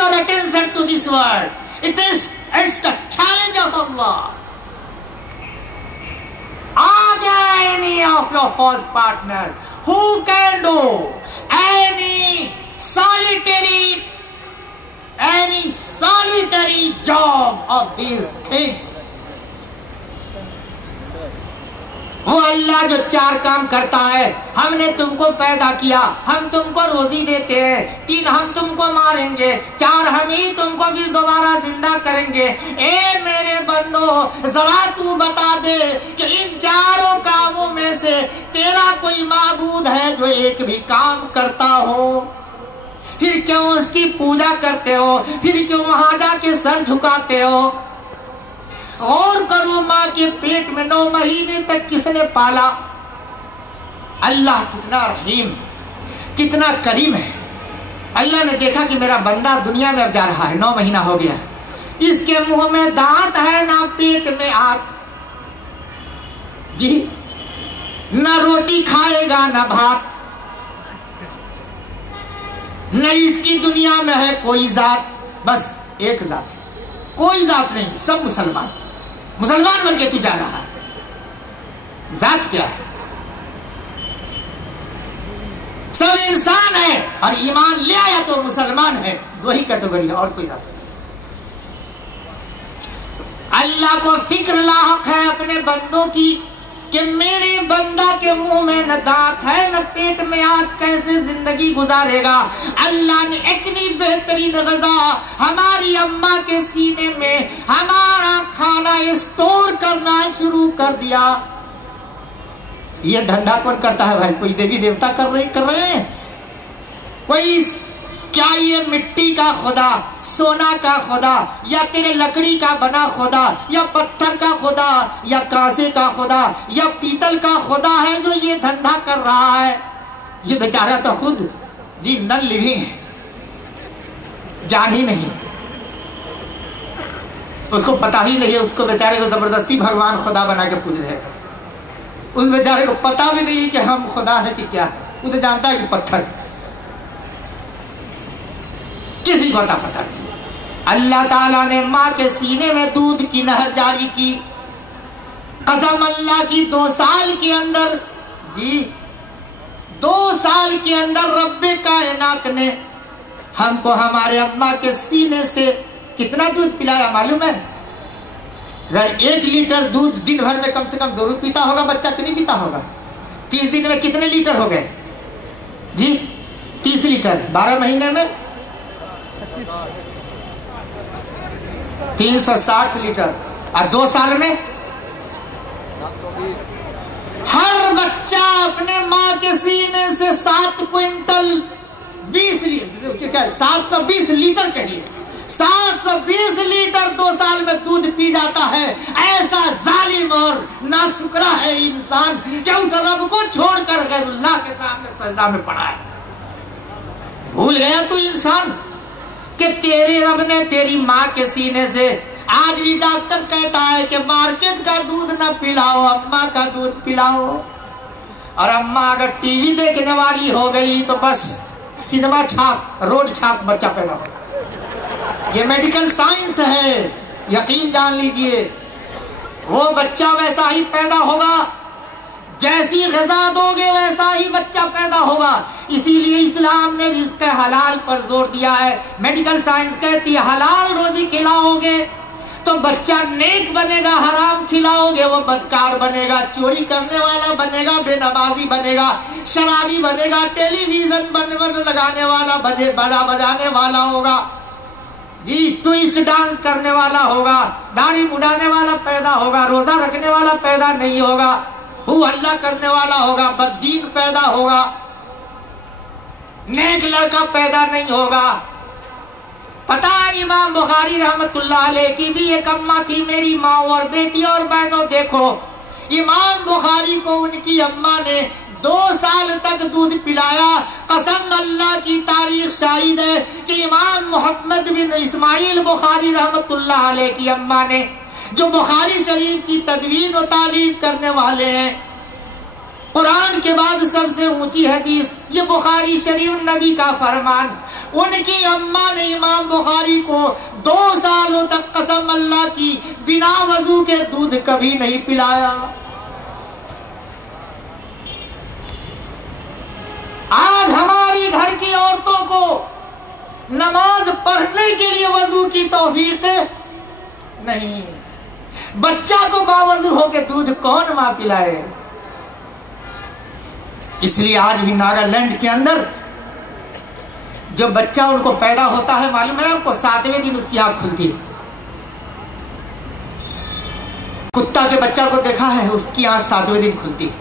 your attention to this word. It's the challenge of Allah. Are there any of your first partner who can do any solitary job of these things? وہ اللہ جو 4 کام کرتا ہے. ہم نے تم کو پیدا کیا, ہم تم کو روزی دیتے ہیں. 3 ہم تم کو ماریں گے. 4 ہم ہی تم کو پھر دوبارہ زندہ کریں گے. اے میرے بندو, ذرا تو بتا دے کہ ان 4 کاموں میں سے تیرا کوئی معبود ہے جو ایک بھی کام کرتا ہو؟ پھر کیوں اس کی پوجا کرتے ہو؟ پھر کیوں وہاں جا کے سر جھکاتے ہو؟ غور کرو, ماں کے پیٹ میں 9 مہینے تک کس نے پالا؟ اللہ کتنا رحیم, کتنا کریم ہے. اللہ نے دیکھا کہ میرا بندہ دنیا میں اب جا رہا ہے, 9 مہینہ ہو گیا, اس کے منہ میں دانت ہے نہ پیٹ میں آنت, جی نہ روٹی کھائے گا نہ بھات, نہ اس کی دنیا میں ہے کوئی ذات, بس ایک ذات ہے, کوئی ذات نہیں, سب مسلمان بن کے تو جا رہا ہے. ذات کیا ہے؟ سب انسان ہے اور ایمان لے آیا تو مسلمان ہے, 2 ہی کیٹیگری ہے, اور کوئی ذات نہیں. اللہ کو فکر لاحق ہے اپنے بندوں کی کہ میرے بندہ کے منہ میں نہ دانت ہے نہ پیٹ میں آنت, کیسے زندگی گزارے گا؟ اللہ نے اتنی بہترین غذا ہماری اماں کے سینے میں ہمارا کھانا اسٹور کرنا شروع کر دیا. یہ دھندا کون کرتا ہے بھائی؟ کوئی دیوی دیوتا کر رہے ہیں؟ کوئی کیا یہ مٹی کا خدا, سونا کا خدا, یا تیرے لکڑی کا بنا خدا, یا پتھر کا خدا, یا کانسے کا خدا, یا پیتل کا خدا ہے جو یہ دھندا کر رہا ہے؟ یہ بیچارہ تو خود جی نن لیونگ ہے, جان ہی نہیں, اس کو پتا ہی نہیں ہے. اس کو بیچارے کو زبردستی بھگوان خدا بنا کے پوج رہے. اس بیچارے کو پتا بھی نہیں کہ ہم خدا ہے کہ کیا, وہ تو جانتا ہے کہ پتھر. کسی کو پتا نہیں. اللہ تعالیٰ نے ماں کے سینے میں دودھ کی نہر جاری کی. قسم اللہ کی 2 سال کے اندر, جی 2 سال کے اندر رب کائنات نے ہم کو ہمارے اماں کے سینے سے کتنا دودھ پلایا معلوم ہے؟ اگر 1 لیٹر دودھ دن بھر میں کم سے کم ضرور پیتا ہوگا بچہ, کہ نہیں پیتا ہوگا؟ 30 دن میں کتنے لیٹر ہو گئے جی؟ 30 لیٹر. 12 مہینے میں 360 لیٹر, اور 2 سال میں ہر بچہ اپنے ماں کے سینے سے 7 کوئنٹل 20 لیٹر, 720 لیٹر کہیے, 720 لیٹر 2 سال میں دودھ پی جاتا ہے. ایسا ظالم اور ناشکرا ہے انسان کہ اس رب کو چھوڑ کر غیر اللہ کے سامنے سجدہ میں پڑا ہے. بھول گیا تو انسان کہ تیرے رب نے تیری ماں کے سینے سے, آج بھی ڈاکٹر کہتا ہے کہ مارکیٹ کا دودھ نہ پلاؤ, اماں کا دودھ پلاؤ. اور اماں اگر ٹی وی دیکھنے والی ہو گئی تو بس سینما چھاپ, روڈ چھاپ بچہ پیدا ہوگا. یہ میڈیکل سائنس ہے, یقین جان لیجئے. وہ بچہ ویسا ہی پیدا ہوگا, جیسی غذا دو گے ویسا ہی بچہ پیدا ہوگا. اسی لیے اسلام نے رزق حلال پر زور دیا ہے. میڈیکل سائنس کہتی ہے حلال روزی کھلاؤ گے تو بچہ نیک بنے گا, حرام کھلاؤ گے وہ بدکار بنے گا, چوری کرنے والا بنے گا, بے نمازی بنے گا, شرابی بنے گا, ٹیلی ویژن لگانے والا بجانے والا ہوگا, جی ٹوئسٹ ڈانس کرنے والا ہوگا, داڑھی مڈانے والا پیدا ہوگا, روزہ رکھنے والا پیدا نہیں ہوگا, وہ اللہ کرنے والا ہوگا, بددین پیدا ہوگا, نیک لڑکا پیدا نہیں ہوگا. پتا ہے امام بخاری رحمت اللہ علیہ کی بھی ایک اماں تھی, میری ماں اور بیٹی اور بہنوں, دیکھو امام بخاری کو ان کی اماں نے 2 سال تک دودھ پلایا. قسم اللہ کی تاریخ شاہد ہے کہ امام محمد بن اسماعیل بخاری رحمت اللہ علیہ کی اماں نے, جو بخاری شریف کی تدوین و تعلیف کرنے والے ہیں, قرآن کے بعد سب سے اونچی حدیث، یہ بخاری شریف نبی کا فرمان۔ ان کی اماں نے امام بخاری کو 2 سالوں تک قسم اللہ کی بنا وضو کے دودھ کبھی نہیں پلایا۔ آج ہماری گھر کی عورتوں کو نماز پڑھنے کے لیے وضو کی توفیق نہیں، بچہ کو باوضو ہو کے دودھ کون ماں پلائے؟ اس لیے آج بھی ناگالینڈ کے اندر جو بچہ ان کو پیدا ہوتا ہے، معلوم ہے آپ کو 7ویں دن اس کی آنکھ کھلتی ہے۔ کتا کے بچہ کو دیکھا ہے، اس کی آنکھ 7ویں دن کھلتی ہے۔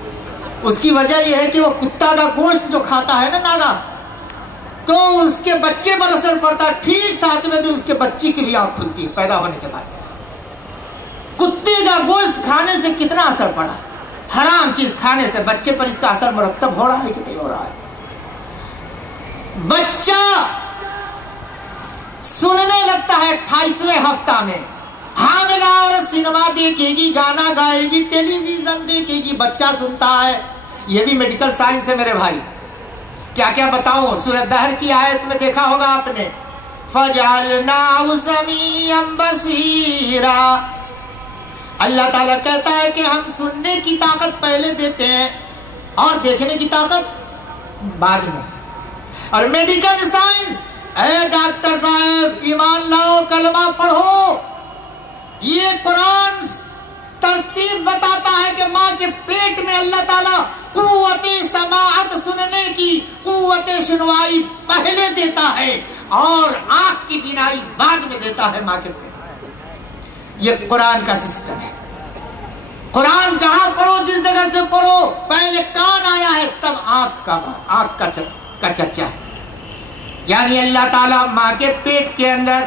اس کی وجہ یہ ہے کہ وہ کتا کا گوشت جو کھاتا ہے نا ناگا، تو اس کے بچے پر اثر پڑتا ہے، ٹھیک 7ویں دن اس کے بچی کی بھی آنکھ کھلتی ہے پیدا ہونے کے بعد۔ کتے کا گوشت کھانے سے کتنا اثر پڑا، حرام چیز کھانے سے بچے پر اس کا اثر مرتب ہو رہا ہے کہ نہیں ہو رہا ہے؟ بچہ سننے لگتا ہے 28ویں ہفتہ میں، حاملہ عورت سینما دیکھے گی، گانا گائے گی، ٹیلی ویژن دیکھے گی، بچہ سنتا ہے۔ یہ بھی میڈیکل سائنس ہے میرے بھائی، کیا کیا بتاؤں۔ سورہ دہر کی آیت میں دیکھا ہوگا آپ نے، فَجْعَلْنَاهُ سَمِيعًا بَصِيرًا۔ اللہ تعالیٰ کہتا ہے کہ ہم سننے کی طاقت پہلے دیتے ہیں اور دیکھنے کی طاقت بعد میں۔ اور میڈیکل سائنس، اے ڈاکٹر صاحب ایمان لاؤ، کلمہ پڑھو، یہ قرآن ترتیب بتاتا ہے کہ ماں کے پیٹ میں اللہ تعالیٰ قوت سماعت، سننے کی قوت سنوائی پہلے دیتا ہے اور آنکھ کی بینائی بعد میں دیتا ہے ماں کے پیٹ میں۔ یہ قرآن کا سسٹم ہے۔ قرآن جہاں پڑھو، جس جگہ سے پڑھو، پہلے کان آیا ہے تب آنکھ کا چرچا ہے۔ یعنی اللہ تعالیٰ ماں کے پیٹ کے اندر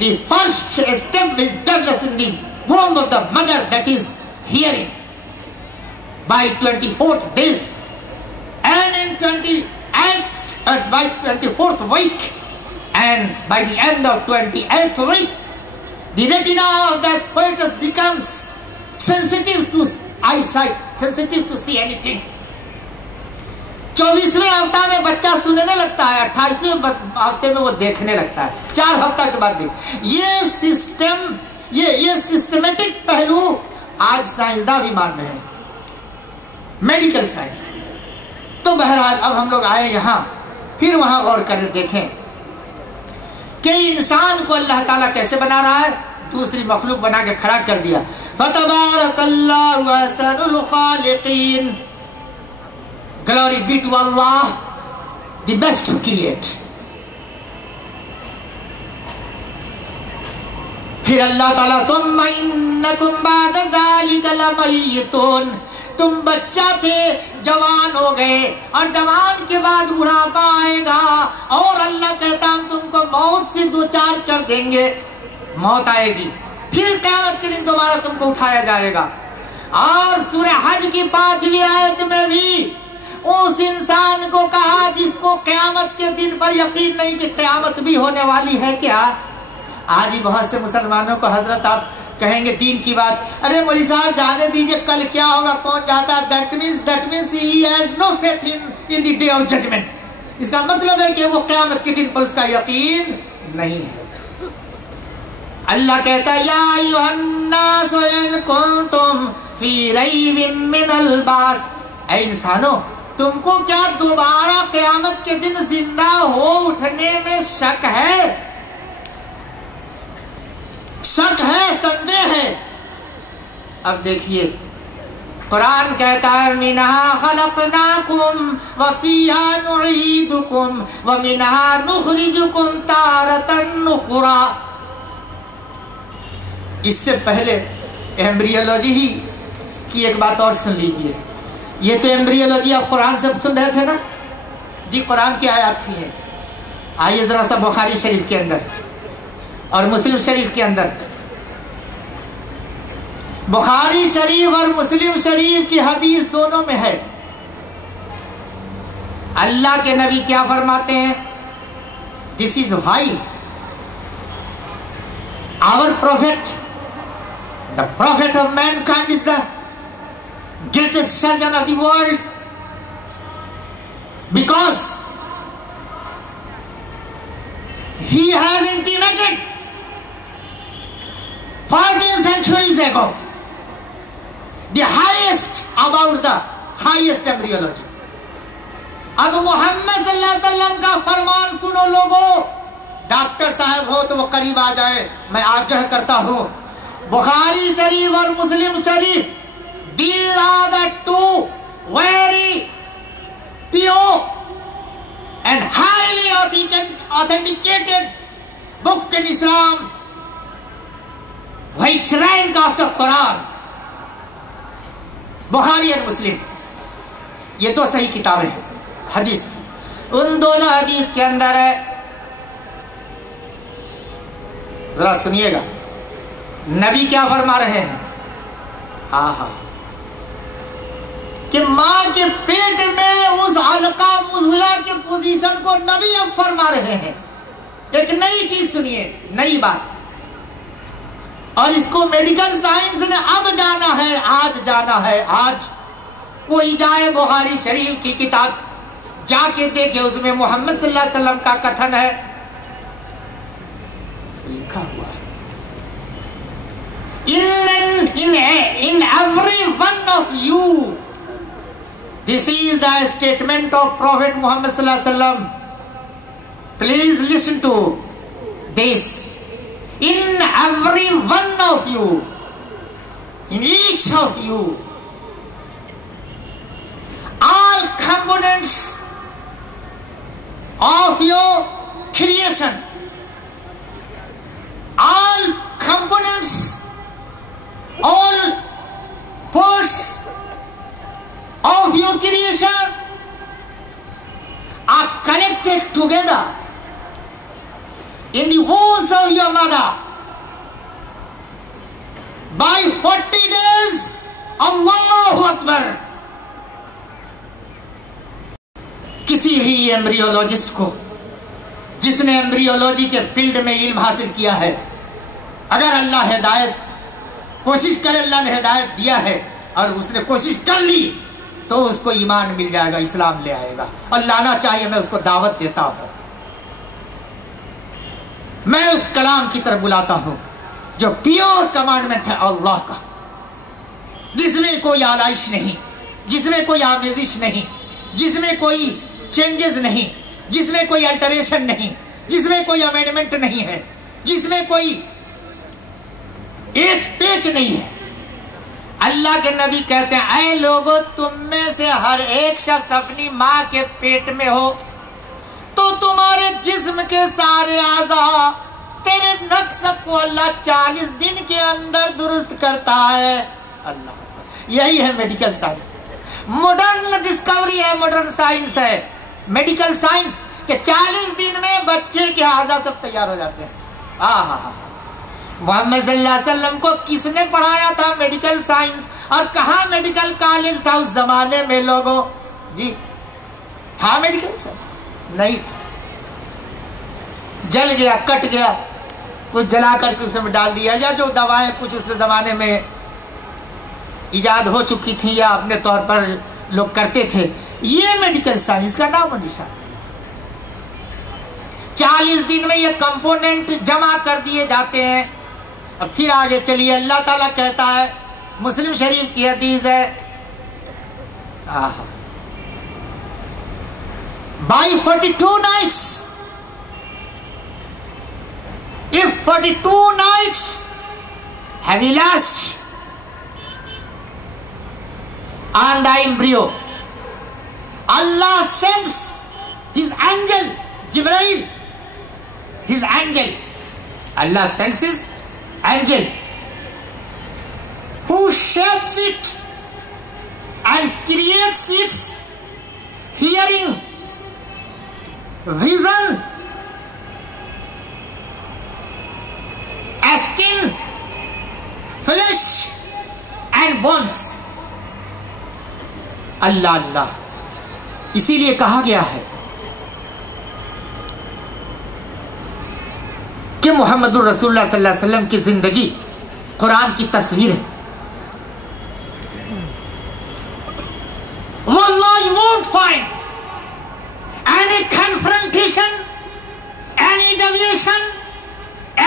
the first step is developed in the womb of the mother, that is hearing, by 24th days, and in by 24th week, and by the end of 28th week, the retina of the fetus becomes sensitive to eyesight, sensitive to see anything. 24ویں ہفتہ میں بچہ سننے لگتا ہے، 28ویں ہفتے میں وہ دیکھنے لگتا ہے، 4 ہفتہ کے بعد یہ سسٹم، یہ سسٹمیٹک پہلو آج سائنسداں بھی مان رہے ہیں، میڈیکل سائنس۔ تو بہرحال اب ہم لوگ آئے یہاں، پھر وہاں غور کر دیکھیں کہ انسان کو اللہ تعالیٰ کیسے بنا رہا ہے، دوسری مخلوق بنا کے کھڑا کر دیا۔ فَتَبَارَكَ اللَّهُ أَحْسَنُ الْخَالِقِينَ، Glory be to Allah, the best to create. پھر اللہ تعالیٰ ثُمَّ إِنَّكُمْ بَعْدَ ذَلِكَ لَمَيِّتُونَ، تم بچہ تھے، جوان ہو گئے، اور جوان کے بعد بڑھاپا آئے گا، اور اللہ کہتا ہم تم کو موت سے دوچار کر دیں گے، موت آئے گی، پھر قیامت کے دن دوبارہ تم کو اٹھایا جائے گا۔ اور سورہ حج کی 5ویں آیت میں بھی اس انسان کو کہا جس کو قیامت کے دن پر یقین نہیں کہ قیامت بھی ہونے والی ہے کیا۔ آج ہی بہت سے مسلمانوں کو حضرت آپ کہیں گے دین کی بات، ارے مولوی صاحب جانے دیجئے کل کیا ہوگا کون جاتا ہے، that means he has no faith in the day of judgment۔ اس کا مطلب ہے کہ وہ قیامت کے دن پر اس کا یقین نہیں ہے۔ اللہ کہتا ہے یا ایھا الناس ان کنتم فی ریب من البعث، اے انسانوں تم کو کیا دوبارہ قیامت کے دن زندہ ہو اٹھنے میں شک ہے؟ شک ہے، سندے ہے۔ اب دیکھیے قرآن کہتا ہے مِنْهَا خَلَقْنَاكُمْ وَفِيهَا نُعِيدُكُمْ وَمِنْهَا نُخْرِجُكُمْ تَارَةً أُخْرَى۔ اس سے پہلے ایمبریولوجی ہی کی ایک بات اور سن لیجئے۔ یہ تو ایمبریولوجی آپ قرآن سے سن رہے تھے نا جی، قرآن کی آیات تھی ہیں۔ آئیے ذرا سا بخاری شریف کے اندر اور مسلم شریف کے اندر، بخاری شریف اور مسلم شریف کی حدیث دونوں میں ہے۔ اللہ کے نبی کیا فرماتے ہیں؟ This is why our prophet, the prophet of mankind, is the greatest surgeon of the world, because he has intimated 14 centuries ago the highest about the highest embryology. اب محمد صلی اللہ علیہ وسلم کا فرمان سنو لوگوں. ڈاکٹر صاحب ہو تو وہ قریب آ جائے. میں آگرہ کرتا ہوں, بخاری شریف اور مسلم شریف, these are the two very pure and highly authenticated book in Islam, which rank after Quran. بخاری اور مسلم, یہ دو صحیح کتابیں ہیں حدیث کی. ان دونوں حدیث کے اندر ہے, ذرا سنیے گا نبی کیا فرما رہے ہیں. آہا, کہ ماں کے پیٹ میں اس علقہ مضغہ کے پوزیشن کو نبی اب فرما رہے ہیں. ایک نئی چیز سنیے, نئی بات, اور اس کو میڈیکل سائنس نے اب جانا ہے, آج جانا ہے. آج کوئی جائے بخاری شریف کی کتاب جا کے دیکھے, اس میں محمد صلی اللہ علیہ وسلم کا کتھن ہے, لکھا ہوا ہے, in every one of you. This is the statement of Prophet Muhammad sallallahu alaihi wasallam. Please listen to this. In every one of you, in each of you, all components of your creation, all components, all parts of your creation are collected together in the wombs of your mother. By 40 days, Allahu Akbar. کسی بھی ایمبریولوجسٹ کو جس نے embryology کے field میں علم حاصل کیا ہے, اگر اللہ ہدایت کوشش کرے, اللہ نے ہدایت دیا ہے اور اس نے کوشش کر لی تو اس کو ایمان مل جائے گا, اسلام لے آئے گا. اور لانا چاہیے, میں اس کو دعوت دیتا ہوں, میں اس کلام کی طرف بلاتا ہوں جو پیور کمانڈمنٹ ہے اللہ کا, جس میں کوئی آلائش نہیں, جس میں کوئی آمیزش نہیں, جس میں کوئی چینجز نہیں, جس میں کوئی الٹریشن نہیں, جس میں کوئی امینڈمنٹ نہیں ہے, جس میں کوئی ایچ پیچ نہیں ہے. اللہ کے نبی کہتے ہیں, اے لوگو, تم میں سے ہر ایک شخص اپنی ماں کے پیٹ میں ہو تو تمہارے جسم کے سارے اعضاء, تیرے نقص کو اللہ 40 دن کے اندر درست کرتا ہے. اللہ, یہی ہے میڈیکل سائنس. ماڈرن ڈسکوری ہے, ماڈرن سائنس ہے, میڈیکل سائنس, کہ 40 دن میں بچے کے اعضاء سب تیار ہو جاتے ہیں. محمد صلی اللہ علیہ وسلم کو کس نے پڑھایا تھا میڈیکل سائنس, اور کہاں میڈیکل کالج تھا اس زمانے میں لوگوں؟ جی تھا میڈیکل سائنس؟ نہیں تھا. جل گیا, کٹ گیا, کچھ جلا کر کے اس میں ڈال دیا, یا جو دوائیں کچھ اس زمانے میں ایجاد ہو چکی تھی یا اپنے طور پر لوگ کرتے تھے, یہ میڈیکل سائنس کا نام و نشان. 40 دن میں یہ کمپوننٹ جمع کر دیے جاتے ہیں. اب پھر آگے چلیے, اللہ تعالیٰ کہتا ہے, مسلم شریف کی حدیث ہے, by 42 nights, if 42 nights have elapsed on the embryo, Allah sends his angel Jibreel, his angel, Allah sends his angel who shapes it and creates its hearing, vision, skin, flesh and bones. اللہ اللہ, اسی لیے کہا گیا ہے کہ محمد الرسول اللہ صلی اللہ علیہ وسلم کی زندگی قرآن کی تصویر ہے.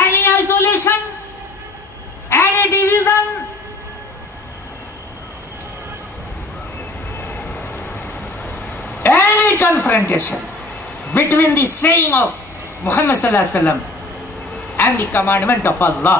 any isolation, any division, any confrontation between the saying of Muhammad sallallahu alaihi wasallam and the commandment of Allah.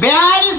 42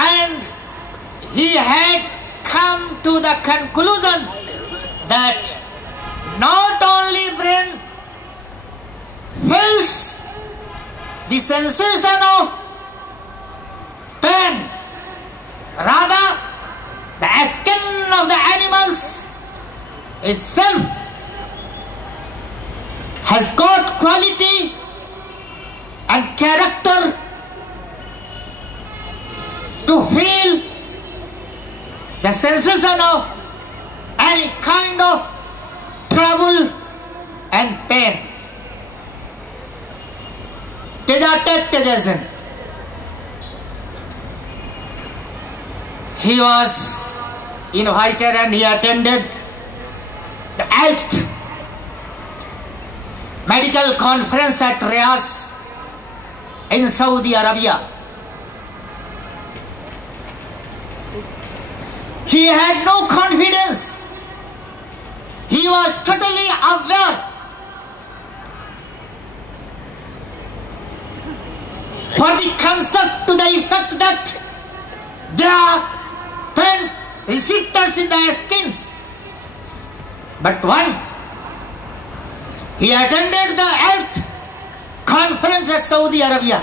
And he had come to the conclusion that not only brain feels the sensation of pain, rather the skin of the animals itself has got quality and character to feel the sensation of any kind of trouble and pain. Tejason, he was invited and he attended the 8th medical conference at Riyadh in Saudi Arabia. He had no confidence. He was totally aware for the concept to the effect that there are pain receptors in the skins. But when he attended the 8th conference at Saudi Arabia,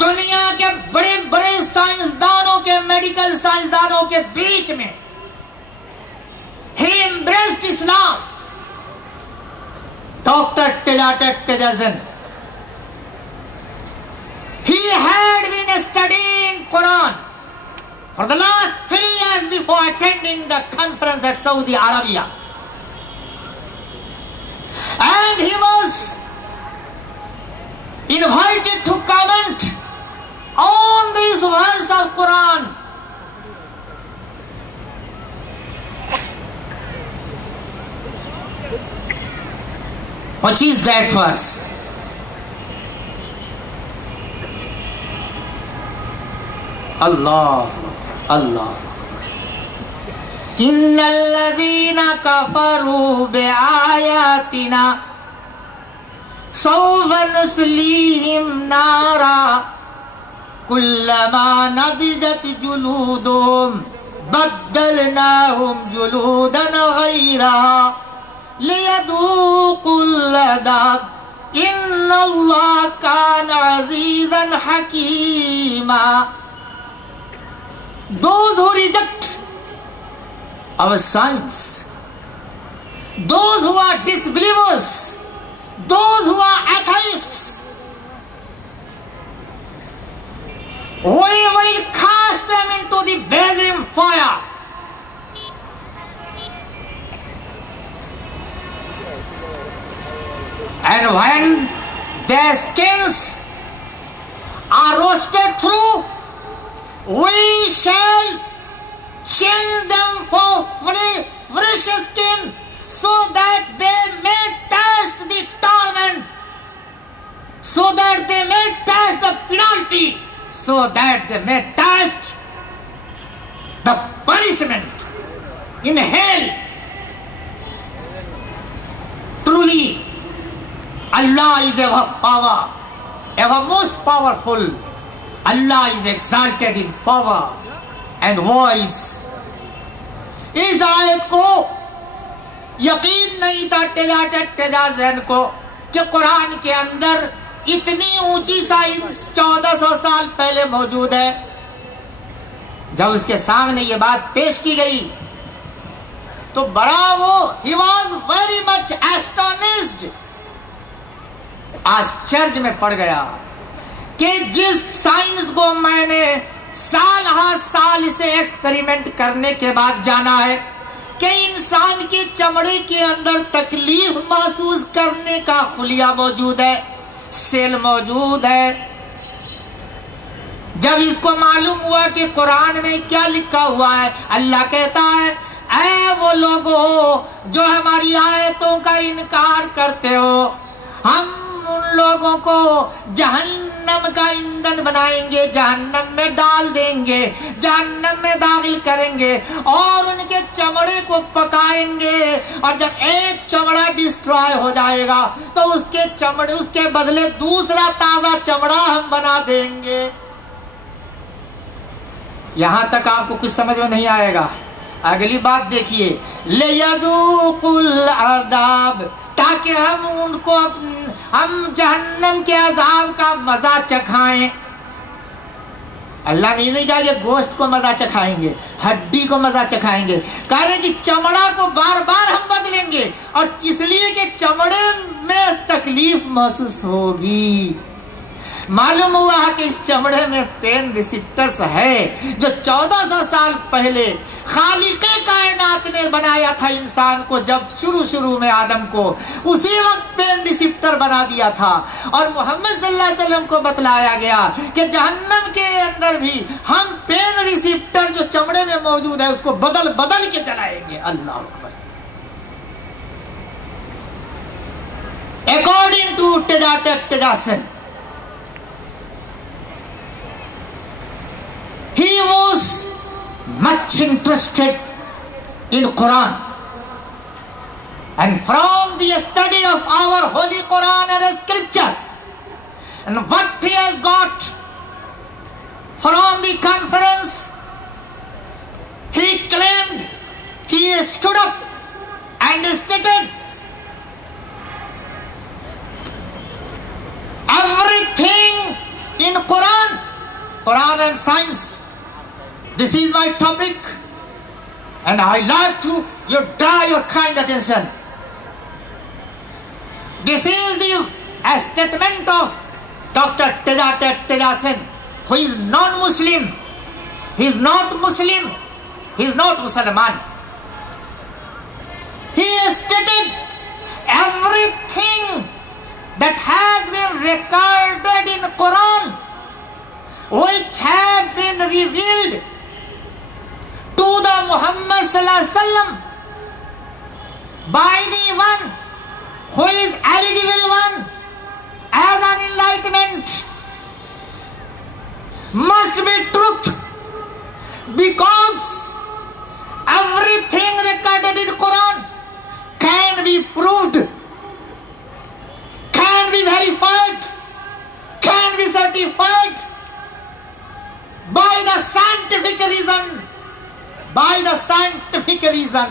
دنیا کے بڑے بڑے سائنسدانوں کے medical سائنسدانوں کے بیچ میں he embraced Islam. Dr. Tejatek Tejazen, he had been studying Quran for the last 3 years before attending the conference at Saudi Arabia. And he was invited to comment on these verses of Quran. What is that verse? Allah, Allah. Innal ladhina kafaru bi'ayatina sawfa nuslihim nara kullama nadijat juludum baddalnahum juludan ghayraha لِيَذُوقُوا الْعَذَابَ إِنَّ اللَّهَ كَانَ عَزِيزًا حَكِيمًا. Those who reject our science, those who are disbelievers, those who are atheists, we will cast them into the blazing fire. And when their skins are roasted through, we shall chill them for fresh skin, so that they may taste the torment, so that they may taste the penalty, so that they may taste the punishment in hell. Truly, Allah is ever power, ever most powerful. Allah is exalted in power and voice. اس آیت کو یقین نہیں تھا ٹیجازن کو کہ قرآن کے اندر اتنی اونچی سائنس 1400 سال پہلے موجود ہے. جب اس کے سامنے یہ بات پیش کی گئی تو بڑا وہ he was very much astonished, آشچرج میں پڑ گیا کہ جس سائنس کو میں نے سال ہا سال سے ایکسپیریمنٹ کرنے کے بعد جانا ہے کہ انسان کی چمڑے کے اندر تکلیف محسوس کرنے کا خلیہ موجود ہے, سیل موجود ہے. جب اس کو معلوم ہوا کہ قرآن میں کیا لکھا ہوا ہے, اللہ کہتا ہے اے وہ لوگو جو ہماری آیتوں کا انکار کرتے ہو, ہم ان لوگوں کو جہنم کا ایندھن بنائیں گے, جہنم میں ڈال دیں گے, جہنم میں داخل کریں گے اور ان کے چمڑے کو پکائیں گے, اور جب ایک چمڑا ڈسٹرائے ہو جائے گا تو اس کے چمڑے اس کے بدلے دوسرا تازہ چمڑا ہم بنا دیں گے. یہاں تک آپ کو کچھ سمجھ میں نہیں آئے گا. اگلی بات دیکھیے, لِيَذُوقُوا الْعَذَابَ, تاکہ ہم ان کو ہم جہنم کے عذاب کا مزہ چکھائیں. اللہ نے نہیں کہا کہ گوشت کو مزہ چکھائیں گے, ہڈی کو مزہ چکھائیں گے, کہا رہے کہ چمڑا کو بار بار ہم بدلیں گے, اور اس لیے کہ چمڑے میں تکلیف محسوس ہوگی. معلوم ہوا کہ اس چمڑے میں پین ریسپٹرز ہے جو 1400 سال پہلے خالق کائنات نے بنایا تھا انسان کو. جب شروع میں آدم کو اسی وقت پین ریسپٹر بنا دیا تھا, اور محمد صلی اللہ علیہ وسلم کو بتلایا گیا کہ جہنم کے اندر بھی ہم پین ریسپٹر جو چمڑے میں موجود ہے اس کو بدل کے چلائیں گے. اللہ اکبر. According to Tejatek Tejasen, he was much interested in Quran, and from the study of our holy Quran and scripture and what he has got from the conference, he claimed, he stood up and stated, everything in Quran Quran and science. This is my topic, and I like to draw your kind attention. This is a statement of Dr. Teja Sen, who is non-Muslim. He is not Muslim. He is not Musliman. He stated everything that has been recorded in Quran, which have been revealed to the Muhammad sallallahu alaihi wasallam by the one who is eligible one as an enlightenment, must be truth, because everything recorded in Quran can be proved, can be verified, can be certified by the scientific reason. By the scientific reason.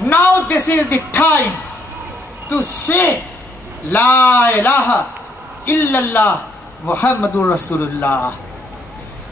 now this is the time to say La ilaha illallah Muhammadur Rasulullah.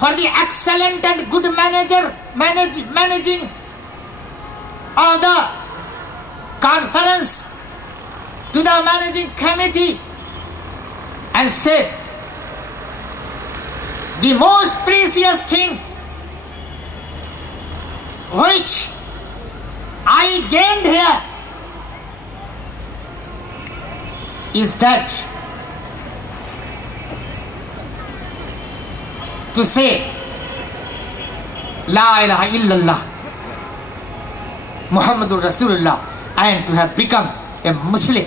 for the excellent and good managing of the conference to the managing committee, and said the most precious thing which I gained here is that to say La ilaha illallah Muhammadur Rasulullah and to have become a Muslim.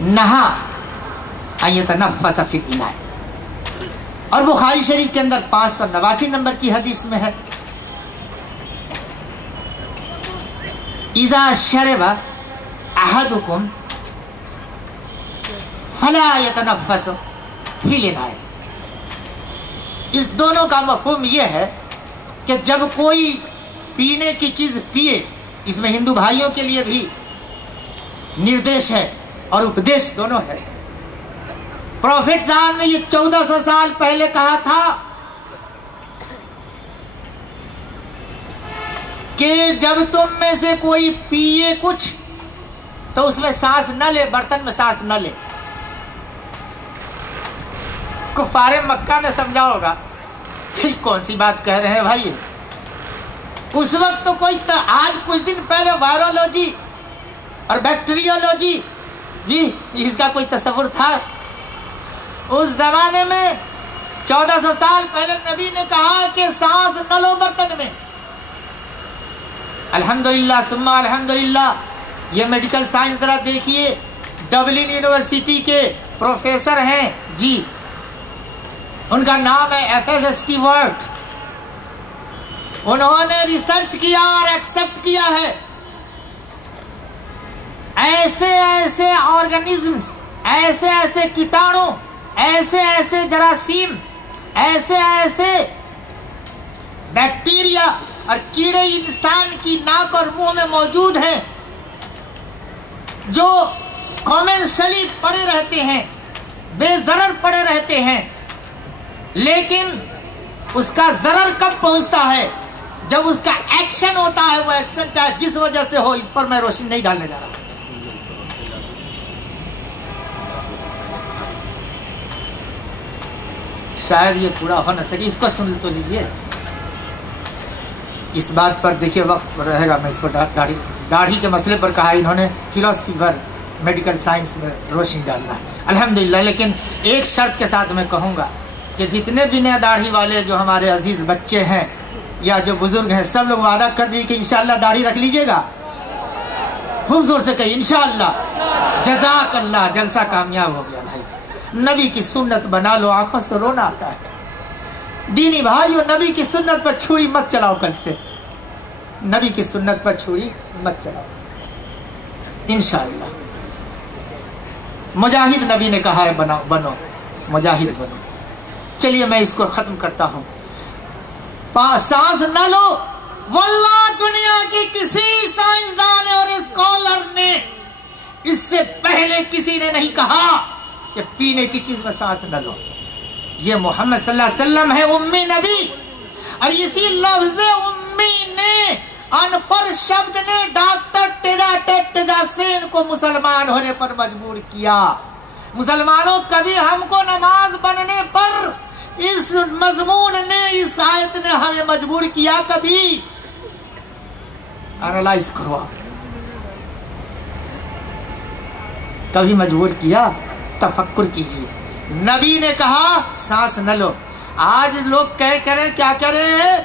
نہا ایتنفس فی الاناء. اور بخاری شریف کے اندر 589 number کی حدیث میں ہے اذا شرب احدکم فلا یتنفس فی الاناء. اس دونوں کا مفہوم یہ ہے کہ جب کوئی پینے کی چیز پیے، اس میں ہندو بھائیوں کے لیے بھی نردیش ہے اور اپدیش دونوں ہے. پروفیٹ صاحب نے یہ 1400 سال پہلے کہا تھا کہ جب تم میں سے کوئی پیے کچھ تو اس میں سانس نہ لے، برتن میں سانس نہ لے. کفار مکہ نے سمجھا ہوگا کہ کون سی بات کہہ رہے ہیں بھائی. اس وقت تو کوئی آج کچھ دن پہلے وائرولوجی اور بیکٹیریولوجی جی اس کا کوئی تصور تھا؟ اس زمانے میں 1400 سال پہلے نبی نے کہا کہ سانس نہ لو برتن میں. الحمدللہ ثم الحمدللہ. یہ میڈیکل سائنس ذرا دیکھیے، ڈبلن یونیورسٹی کے پروفیسر ہیں جی، ان کا نام ہے FS اسٹیورٹ. انہوں نے ریسرچ کیا اور ایکسپٹ کیا ہے ایسے ایسے آرگنزم، ایسے ایسے کیٹاڑو، ایسے ایسے جراثیم، ایسے ایسے بیکٹیریا اور کیڑے انسان کی ناک اور منہ میں موجود ہیں جو کامنسلی پڑے رہتے ہیں، بے ضرر پڑے رہتے ہیں، لیکن اس کا ضرر کب پہنچتا ہے؟ جب اس کا ایکشن ہوتا ہے. وہ ایکشن چاہے جس وجہ سے ہو، اس پر میں روشنی نہیں ڈالنے جا رہا. شاید یہ پورا ہو نہ سکے، اس کو سن تو لیجیے. اس بات پر دیکھیے وقت رہے گا، میں اس پر داڑھی کے مسئلے پر کہا انہوں نے فلسفی پر میڈیکل سائنس میں روشنی ڈالنا ہے الحمدللہ. لیکن ایک شرط کے ساتھ میں کہوں گا کہ جتنے بھی نئے داڑھی والے جو ہمارے عزیز بچے ہیں یا جو بزرگ ہیں، سب لوگ وعدہ کر دیجیے کہ انشاءاللہ داڑھی رکھ لیجیے گا. خوب زور سے کہیے انشاءاللہ. جزاک اللہ. جلسہ کامیاب ہو گیا بھائی. نبی کی سنت بنا لو، آنکھوں سے رونا آتا ہے. دینی بھائیو، نبی کی سنت پر چھری مت چلاؤ. کل سے نبی کی سنت پر چھری مت چلاؤ انشاءاللہ. مجاہد نبی نے کہا ہے بنو مجاہد بنو. چلیے میں اس کو ختم کرتا ہوں. سانس نہ لو. واللہ دنیا کی کسی سائنسدان اور اسکالر نے اس سے پہلے کسی نے نہیں کہا کہ پینے کی چیز میں سانس نہ لو. یہ محمد صلی اللہ علیہ وسلم ہے، امی نبی. اور اسی لفظ امی نے، ان پڑھ شبد نے ڈاکٹر ٹیجا سین کو مسلمان ہونے پر مجبور کیا. مسلمانوں، کبھی ہم کو نماز پڑھنے پر اس مضمون نے، اس آیت نے ہمیں مجبور کیا؟ کبھی انالائز کرو، کبھی مجبور کیا؟ تفکر کیجیے. نبی نے کہا سانس نہ لو. آج لوگ کریں کیا کہہ رہے ہیں؟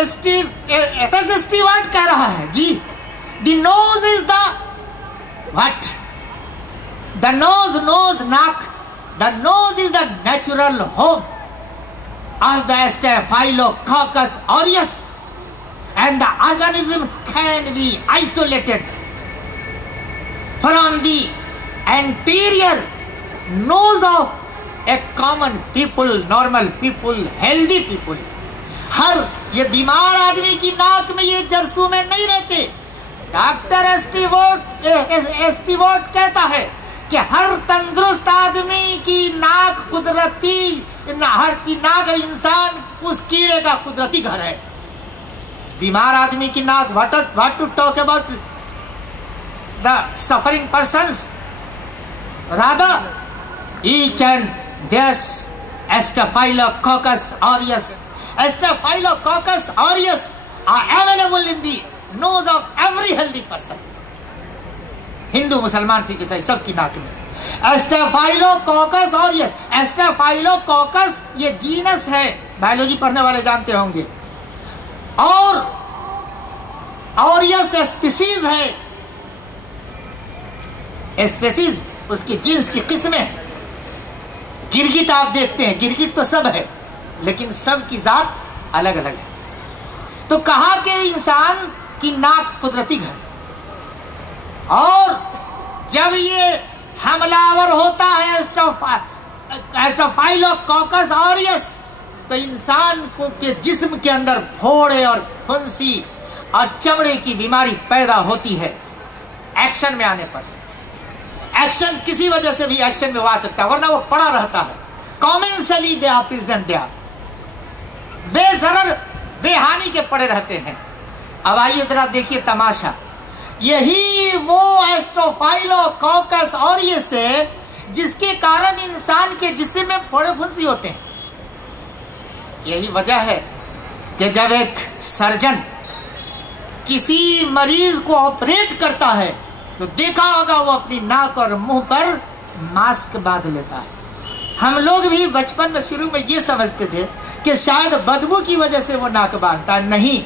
اسٹیورٹ کہہ رہا ہے جی دی نوز از دا وٹ دا نوز ناک. The nose is the natural home of the Staphylococcus aureus, and the organism can be isolated from the anterior nose of a common people, normal people, healthy people. ہر یہ بیمار آدمی کی ناک میں یہ جرثومے نہیں رہتے. ڈاکٹر اسٹیورٹ کہتا ہے کہ ہر تندرست آدمی کی ناک قدرتی، ہر کی ناک انسان اس کیڑے کا قدرتی گھر ہے. بیمار آدمی کی ناک، what to talk about the suffering persons. Rather each and there's Staphylococcus aureus. Staphylococcus aureus are available in the nose of every healthy person. ہندو مسلمان سکھ عیسائی سب کی ناک میں Staphylococcus aureus. Staphylococcus یہ جینس ہے، بایولوجی پڑھنے والے جانتے ہوں گے. اور aureus اسپیسیز ہے. اسپیسیز اس کی جنس کی قسمیں. گرگٹ آپ دیکھتے ہیں, گرگٹ تو سب ہے لیکن سب کی ذات الگ الگ ہے. تو کہا کہ انسان کی ناک قدرتی گھر, اور جب یہ حملہ آور ہوتا ہے اسٹافائلوکوکس آریس تو انسان کو کے جسم کے اندر پھوڑے اور پھنسی اور چمڑے کی بیماری پیدا ہوتی ہے ایکشن میں آنے پر. ایکشن کسی وجہ سے بھی ایکشن میں وہ آ سکتا ہے, ورنہ وہ پڑا رہتا ہے. Commensally they are present, they are بے ضرر بے ہانی کے پڑے رہتے ہیں. اب آئیے ذرا دیکھیے تماشا. یہی وہ اسٹافائلوکوکس اوریس ہے جس کے کارن انسان کے جسم میں پھوڑے پھنسی ہوتے ہیں. یہی وجہ ہے کہ جب ایک سرجن کسی مریض کو آپریٹ کرتا ہے تو دیکھا ہوگا وہ اپنی ناک اور منہ پر ماسک باندھ لیتا ہے. ہم لوگ بھی بچپن میں شروع میں یہ سمجھتے تھے کہ شاید بدبو کی وجہ سے وہ ناک باندھتا ہے. نہیں,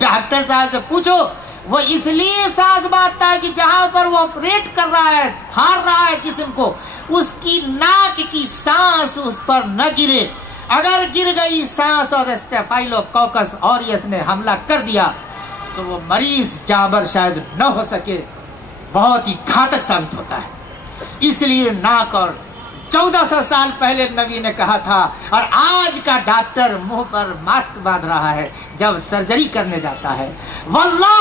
ڈاکٹر صاحب سے پوچھو, وہ اس لیے سانس باندھتا ہے کہ جہاں پر وہ آپریٹ کر رہا ہے, پھاڑ رہا ہے جسم کو, اس کی ناک کی سانس اس پر نہ گرے. اگر گر گئی سانس اور اسٹافائلوکوکس اوریس نے حملہ کر دیا تو وہ مریض جابر شاید نہ ہو سکے, بہت ہی گھاتک ثابت ہوتا ہے. اس لیے ناک, اور 1400 سال پہلے نبی نے کہا تھا, اور آج کا ڈاکٹر منہ پر ماسک باندھ رہا ہے جب سرجری کرنے جاتا ہے. واللہ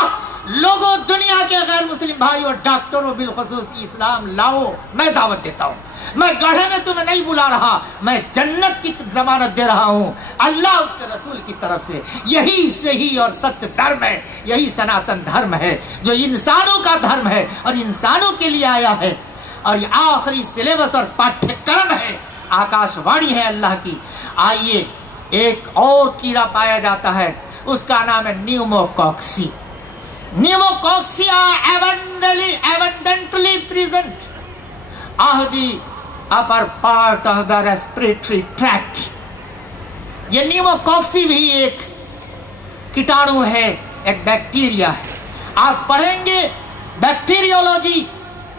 لوگوں, دنیا کے غیر مسلم بھائی اور ڈاکٹروں بالخصوص اسلام لاؤ, میں دعوت دیتا ہوں. میں گڑھے میں تمہیں نہیں بلا رہا, میں جنت کی ضمانت دے رہا ہوں اللہ اس کے رسول کی طرف سے. یہی صحیح اور ستیہ دھرم ہے, یہی سناتن دھرم ہے جو انسانوں کا دھرم ہے اور انسانوں کے لیے آیا ہے, اور یہ آخری سلیبس اور پاٹھیہ کرم ہے, آکاش وانی ہے اللہ کی. آئیے, ایک اور کیڑا پایا جاتا ہے, اس کا نام ہے نیوموکوکسی. نیوموکوکسی abundantly present of the upper part of the respiratory tract. یہ نیوموکوکسی بھی ایک کیٹانو ہے, ایک بیکٹیریا ہے. آپ پڑھیں گے bacteriology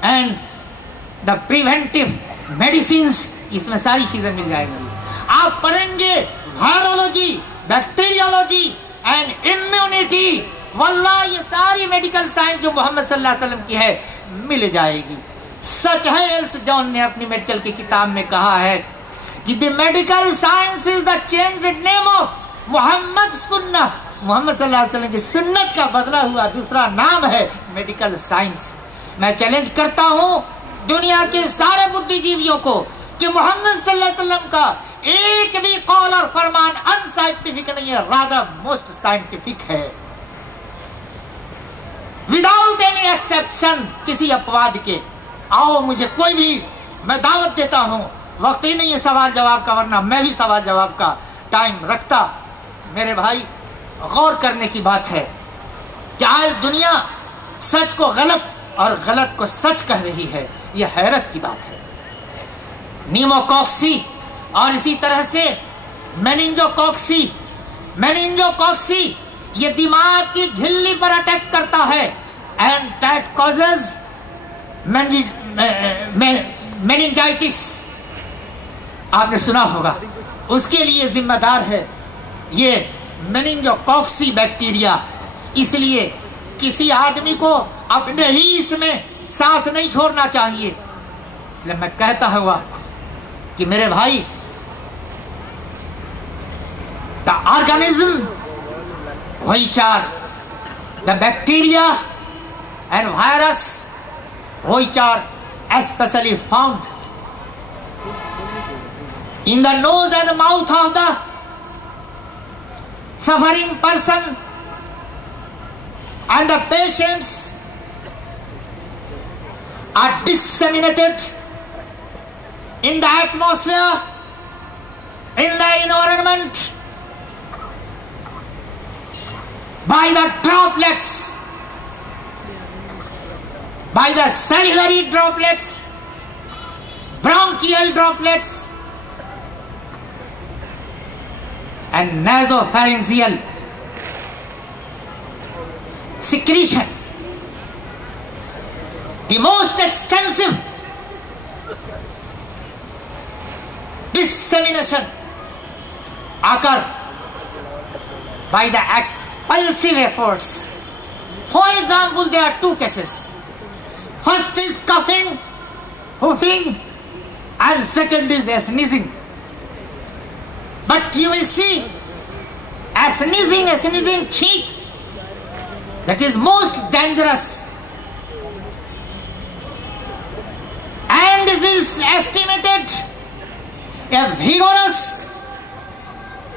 and the preventive medicines, اس میں ساری چیزیں مل جائیں گی. آپ پڑھیں گے وائرولوجی, بیکٹیریولوجی اینڈ امیونٹی, واللہ یہ ساری میڈیکل سائنس جو محمد صلی اللہ علیہ وسلم کی ہے مل جائے گی. سچ ہے, ایلس جان نے اپنی میڈیکل کی کتاب میں کہا ہے کہ the medical science is the changed name of Muhammad سنہ. محمد صلی اللہ علیہ وسلم کی سنت کا بدلا ہوا دوسرا نام ہے میڈیکل سائنس. میں چیلنج کرتا ہوں دنیا کے سارے بدھی جیویوں کو کہ محمد صلی اللہ علیہ وسلم کا ایک بھی قول اور فرمان ان سائنٹیفک نہیں ہے, رادر موسٹ سائنٹیفک ہے, وداؤٹ اینی ایکسپشن, کسی اپواد کے. آؤ مجھے کوئی بھی, میں دعوت دیتا ہوں, وقت ہی نہیں ہے سوال جواب کا, ورنہ میں بھی سوال جواب کا ٹائم رکھتا. میرے بھائی, غور کرنے کی بات ہے کہ آج دنیا سچ کو غلط اور غلط کو سچ کہہ رہی ہے, یہ حیرت کی بات ہے. نیموکوکسی اور اسی طرح سے میننجوکوکسی یہ دماغ کی جھلی پر اٹیک کرتا ہے, اینڈ دیٹ کازز میننجائٹس. آپ نے سنا ہوگا, اس کے لیے ذمہ دار ہے یہ میننجوکوکسی بیکٹیریا. اس لیے کسی آدمی کو اپنے ہی اس میں سانس نہیں چھوڑنا چاہیے. اس لیے میں کہتا ہوا کہ میرے بھائی, the organism which are the bacteria and virus which are especially found in the nose and mouth of the suffering person and the patients are disseminated in the atmosphere, in the environment, by the droplets, by the salivary droplets, bronchial droplets, and nasopharyngeal secretion. The most extensive insemination occur by the expulsive efforts. For example, there are two cases. First is coughing, hoofing, and second is sneezing. But you will see, sneezing cheek, that is most dangerous. And it is estimated a vigorous,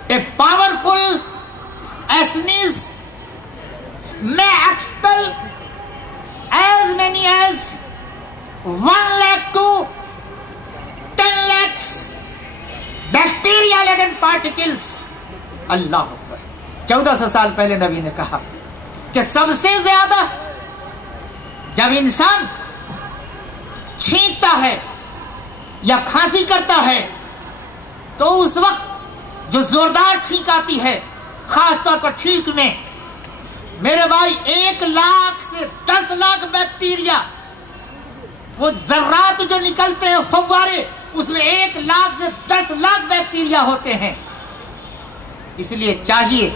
a powerful sneeze may expel as many as 1 lakh to 10 lakhs bacteria laden particles. اللہ اکبر. 1400 سال پہلے نبی نے کہا کہ سب سے زیادہ جب انسان چھینکتا ہے یا کھانسی کرتا ہے تو اس وقت جو زوردار چھینک آتی ہے، خاص طور پر چھینک میں، میرے بھائی 1 لاکھ سے 10 لاکھ بیکٹیریا، وہ ذرات جو نکلتے ہیں فوارے، اس میں 1 لاکھ سے 10 لاکھ بیکٹیریا ہوتے ہیں. اس لیے چاہیے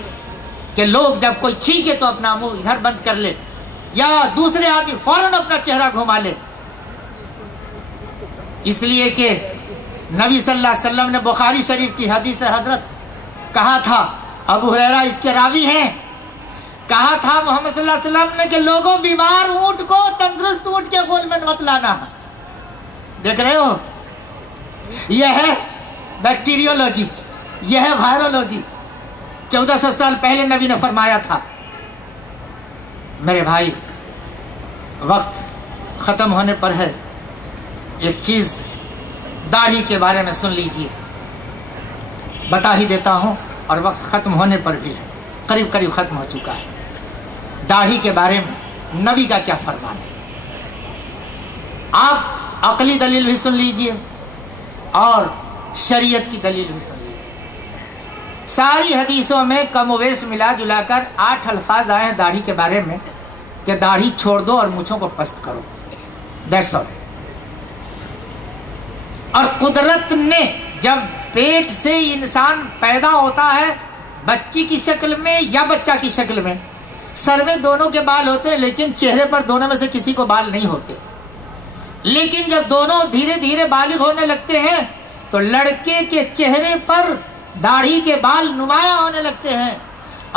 کہ لوگ جب کوئی چھینکے تو اپنا منہ ادھر بند کر لے، یا دوسرے آدمی فوراً اپنا چہرہ گھما لے. اس لیے کہ نبی صلی اللہ علیہ وسلم نے بخاری شریف کی حدیث حضرت کہا تھا، ابو ہریرہ اس کے راوی ہیں، کہا تھا محمد صلی اللہ علیہ وسلم نے کہ لوگوں بیمار اونٹ کو تندرست اونٹ کے گول میں مت لانا. دیکھ رہے ہو، یہ ہے بیکٹیریولوجی، یہ ہے وائرولوجی. 1400 سال پہلے نبی نے فرمایا تھا. میرے بھائی وقت ختم ہونے پر ہے. ایک چیز داڑھی کے بارے میں سن لیجئے، بتا ہی دیتا ہوں، اور وقت ختم ہونے پر بھی ہے، قریب ختم ہو چکا ہے. داڑھی کے بارے میں نبی کا کیا فرمان ہے. آپ عقلی دلیل بھی سن لیجئے اور شریعت کی دلیل بھی سن لیجئے. ساری حدیثوں میں کم و بیش ملا جلا کر 8 الفاظ آئے ہیں داڑھی کے بارے میں کہ داڑھی چھوڑ دو اور مونچھوں کو پست کرو. That's all. اور قدرت نے جب پیٹ سے انسان پیدا ہوتا ہے بچی کی شکل میں یا بچہ کی شکل میں، سر میں دونوں کے بال ہوتے ہیں لیکن چہرے پر دونوں میں سے کسی کو بال نہیں ہوتے. لیکن جب دونوں دھیرے دھیرے بالغ ہونے لگتے ہیں تو لڑکے کے چہرے پر داڑھی کے بال نمایاں ہونے لگتے ہیں،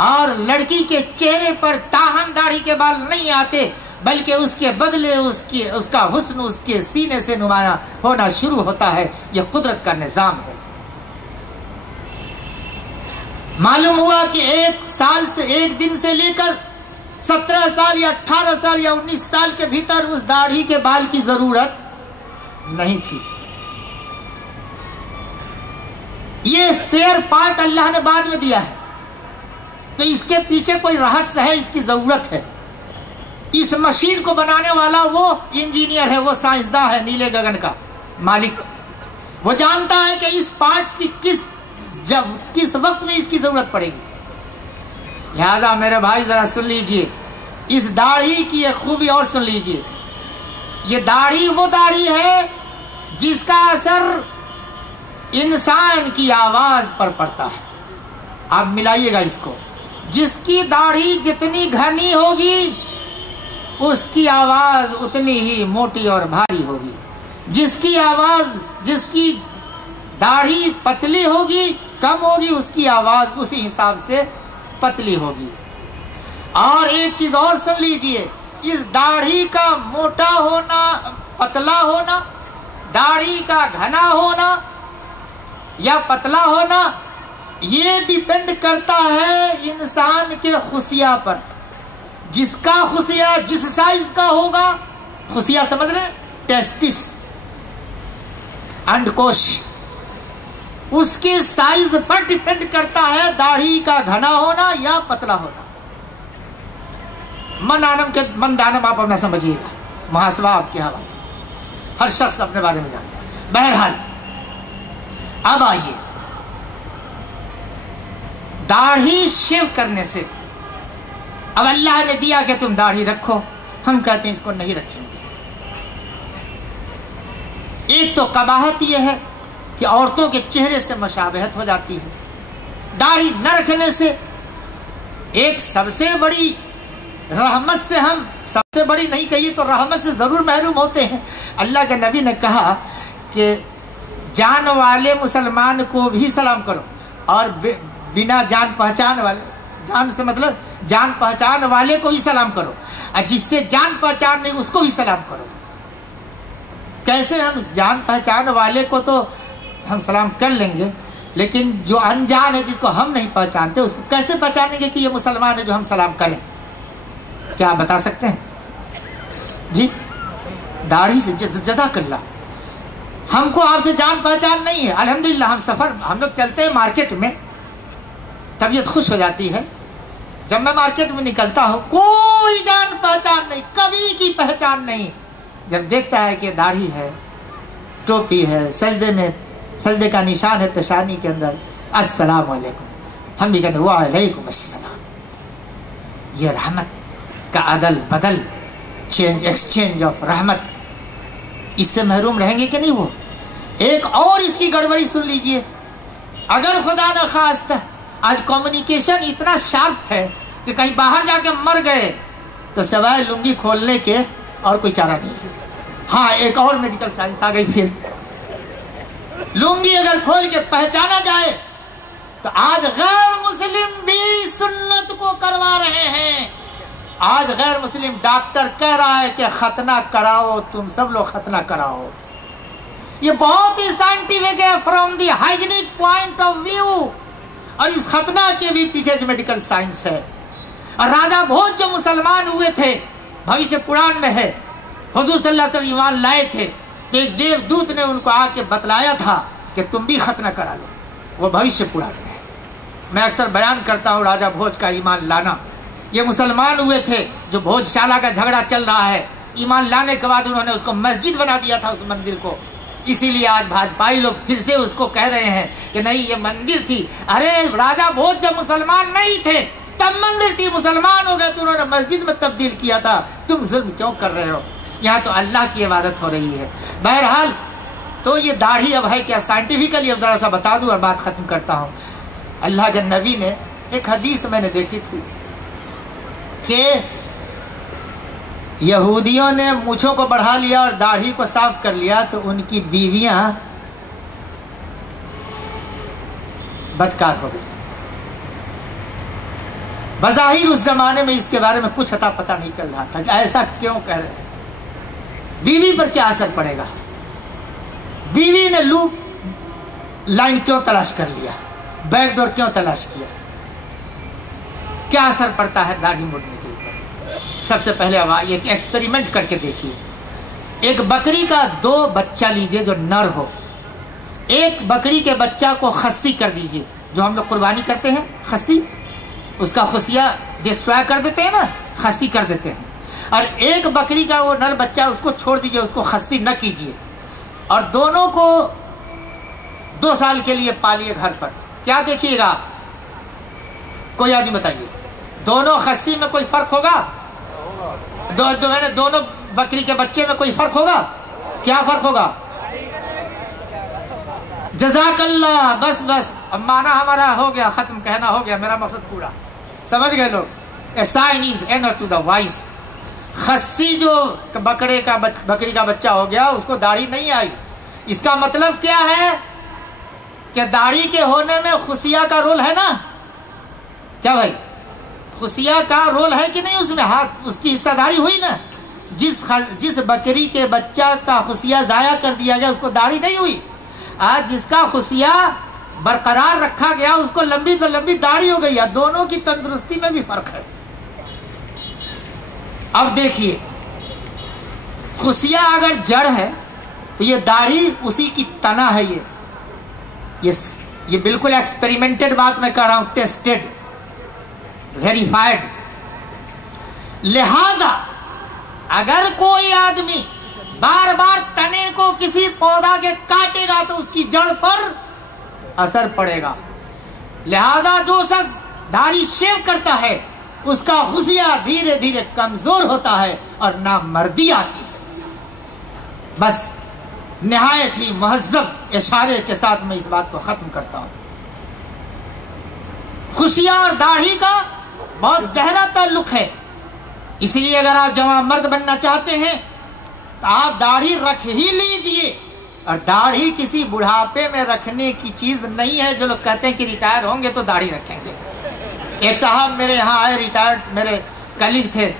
اور لڑکی کے چہرے پر تاہم داڑھی کے بال نہیں آتے، بلکہ اس کے بدلے اس کا حسن اس کے سینے سے نمایاں ہونا شروع ہوتا ہے. یہ قدرت کا نظام ہے. معلوم ہوا کہ 1 دن سے لے کر 17 سال یا 18 سال یا 19 سال کے بھیتر اس داڑھی کے بال کی ضرورت نہیں تھی. یہ اسپیئر پارٹ اللہ نے بعد میں دیا ہے، تو اس کے پیچھے کوئی رہسیہ ہے، اس کی ضرورت ہے. اس مشین کو بنانے والا وہ انجینئر ہے، وہ سائنسداں ہے، نیلے گگن کا مالک. وہ جانتا ہے کہ اس پارٹ کی کس وقت میں اس کی ضرورت پڑے گی. لہذا میرے بھائی ذرا سن لیجئے، اس داڑھی کی ایک خوبی اور سن لیجئے. یہ داڑھی وہ داڑھی ہے جس کا اثر انسان کی آواز پر پڑتا ہے. آپ ملائیے گا اس کو. جس کی داڑھی جتنی گھنی ہوگی اس کی آواز اتنی ہی موٹی اور بھاری ہوگی. جس کی داڑھی پتلی ہوگی، کم ہوگی، اس کی آواز اسی حساب سے پتلی ہوگی. اور ایک چیز اور سن لیجئے، اس داڑھی کا موٹا ہونا، پتلا ہونا، داڑھی کا گھنا ہونا یا پتلا ہونا، یہ ڈیپینڈ کرتا ہے انسان کے خصیہ پر. جس کا خصیہ جس سائز کا ہوگا، خصیہ سمجھ رہے، ٹیسٹس، انڈکوش، اس کے سائز پر ڈیپینڈ کرتا ہے داڑھی کا گھنا ہونا یا پتلا ہونا. من دانم آپ اپنا سمجھیے گا، محاسبہ آپ کے حوالے، ہر شخص اپنے بارے میں جانتا ہے. بہرحال اب آئیے، داڑھی شیو کرنے سے، اب اللہ نے دیا کہ تم داڑھی رکھو، ہم کہتے ہیں اس کو نہیں رکھیں گے. ایک تو قباحت یہ ہے کہ عورتوں کے چہرے سے مشابہت ہو جاتی ہے. داڑھی نہ رکھنے سے ایک سب سے بڑی رحمت سے ہم سب سے بڑی نہیں کہیے تو رحمت سے ضرور محروم ہوتے ہیں. اللہ کے نبی نے کہا کہ جان والے مسلمان کو بھی سلام کرو اور بنا جان پہچان والے، جان سے مطلب جان پہچان والے کو بھی سلام کرو، اور جس سے جان پہچان نہیں اس کو بھی سلام کرو. کیسے؟ ہم جان پہچان والے کو تو ہم سلام کر لیں گے، لیکن جو انجان ہے جس کو ہم نہیں پہچانتے اس کو کیسے پہچانیں گے کہ یہ مسلمان ہے جو ہم سلام کریں؟ کیا آپ بتا سکتے ہیں؟ جی داڑھی سے جزاک اللہ. ہم کو آپ سے جان پہچان نہیں ہے، الحمدللہ ہم لوگ چلتے ہیں مارکیٹ میں، طبیعت خوش ہو جاتی ہے جب میں مارکیٹ میں نکلتا ہوں، کوئی جان پہچان نہیں، کبھی کی پہچان نہیں. جب دیکھتا ہے کہ داڑھی ہے، ٹوپی ہے، سجدے کا نشان ہے پیشانی کے اندر، السلام علیکم، ہم بھی کہتے ہیں وعلیکم السلام. یہ رحمت کا عدل بدل، ایکسچینج آف رحمت، اس سے محروم رہیں گے کہ نہیں؟ وہ ایک اور اس کی گڑبڑی سن لیجئے. اگر خدا نہ خواستہ آج کمیونیکیشن اتنا شارپ ہے کہ کہیں باہر جا کے مر گئے تو سوائے لنگی کھولنے کے اور کوئی چارہ نہیں ہے. ہاں ایک اور میڈیکل سائنس آ گئی، پھر لنگی اگر کھول کے پہچانا جائے تو آج غیر مسلم بھی سنت کو کروا رہے ہیں. آج غیر مسلم ڈاکٹر کہہ رہا ہے کہ ختنہ کراؤ، تم سب لوگ ختنہ کراؤ. یہ بہت ہی سائنٹیفک ہے from the hygienic point of view, اور اس ختنہ کے بھی پیچھے جو میڈیکل سائنس ہے. اور راجہ بھوج جو مسلمان ہوئے تھے، بھوشیہ پران میں ہے، حضور صلی اللہ علیہ وسلم ایمان لائے تھے تو ایک دیو دوت نے ان کو آ کے بتلایا تھا کہ تم بھی ختنہ کرا لو. وہ بھوشیہ پران میں ہے. میں اکثر بیان کرتا ہوں راجہ بھوج کا ایمان لانا. یہ مسلمان ہوئے تھے جو بھوج شالہ کا جھگڑا چل رہا ہے، ایمان لانے کے بعد انہوں نے اس کو مسجد بنا دیا تھا اس مندر کو. اسی لیے آج بھاجپائی لوگ پھر سے اس کو کہہ رہے ہیں کہ نہیں یہ مندر تھی. ارے راجہ بھوج جب مسلمان نہیں تھے تب مندر تھی، مسلمان ہو گئے تو انہوں نے مسجد میں تبدیل کیا تھا. تم ظلم کیوں کر رہے ہو؟ یہاں تو اللہ کی عبادت ہو رہی ہے. بہرحال تو یہ داڑھی اب ہے کیا سائنٹیفکلی؟ اب ذرا سا بتا دوں اور بات ختم کرتا ہوں. اللہ کے نبی نے ایک حدیث میں نے دیکھی تھی کہ یہودیوں نے مونچھوں کو بڑھا لیا اور داڑھی کو صاف کر لیا تو ان کی بیویاں بدکار ہو گئی. بظاہر اس زمانے میں اس کے بارے میں کچھ اتا پتہ نہیں چل رہا تھا کہ ایسا کیوں کہہ رہے ہیں. بیوی پر کیا اثر پڑے گا؟ بیوی نے لوپ لائن کیوں تلاش کر لیا؟ بیک ڈور کیوں تلاش کیا؟ کیا اثر پڑتا ہے داڑھی مڑنے کے اوپر؟ سب سے پہلے ایک ایکسپیریمنٹ کر کے دیکھیے. ایک بکری کا 2 بچہ لیجئے جو نر ہو. ایک بکری کے بچہ کو خصی کر دیجئے، جو ہم لوگ قربانی کرتے ہیں خصی، اس کا خصیہ ڈسٹرائے کر دیتے ہیں نا، خصی کر دیتے ہیں. اور ایک بکری کا وہ نر بچہ اس کو چھوڑ دیجئے، اس کو خصی نہ کیجئے، اور دونوں کو 2 سال کے لیے پالیے گھر پر. کیا دیکھیے گا؟ کوئی آدمی بتائیے، دونوں خصی میں کوئی فرق ہوگا؟ دونوں بکری کے بچے میں کوئی فرق ہوگا؟ کیا فرق ہوگا؟ جزاک اللہ. بس اب مانا ہمارا ہو گیا، ختم، کہنا ہو گیا، میرا مقصد پورا. سمجھ گئے لوگ؟ A sign is enter to the wise. خصی جو بکری کا بچہ ہو گیا اس کو داڑھی نہیں آئی. اس کا مطلب کیا ہے کہ داڑھی کے ہونے میں خصیہ کا رول ہے نا. کیا بھائی؟ خصیہ کا رول ہے کہ نہیں؟ اس میں ہاتھ، اس کی حصہ داری ہوئی نا. جس بکری کے بچہ کا خصیہ ضائع کر دیا گیا اس کو داڑھی نہیں ہوئی. آج جس کا خصیہ برقرار رکھا گیا اس کو لمبی تو لمبی داڑھی ہو گئی ہے. دونوں کی تندرستی میں بھی فرق ہے. اب دیکھیے، خصیہ اگر جڑ ہے تو یہ داڑھی اسی کی تنا ہے. یہ بالکل ایکسپیریمنٹڈ بات میں کر رہا ہوں، ٹیسٹڈ، ویریفائڈ. لہذا اگر کوئی آدمی بار بار تنے کو کسی پودا کے کاٹے گا تو اس کی جڑ پر اثر پڑے گا. لہذا جو شخص داڑھی شیو کرتا ہے اس کا خصیہ دھیرے دھیرے کمزور ہوتا ہے اور نامردی آتی ہے. بس نہایت ہی مہذب اشارے کے ساتھ میں اس بات کو ختم کرتا ہوں. خوشیاں اور داڑھی کا بہت گہرا تعلق ہے. اس لیے اگر آپ جوان مرد بننا چاہتے ہیں تو آپ داڑھی رکھ ہی لیجئے. اور داڑھی کسی بڑھاپے میں رکھنے کی چیز نہیں ہے. جو لوگ کہتے ہیں کہ ریٹائر ہوں گے تو داڑھی رکھیں گے. ایک صاحب میرے یہاں آئے، ریٹائرڈ میرے کلیگ تھے،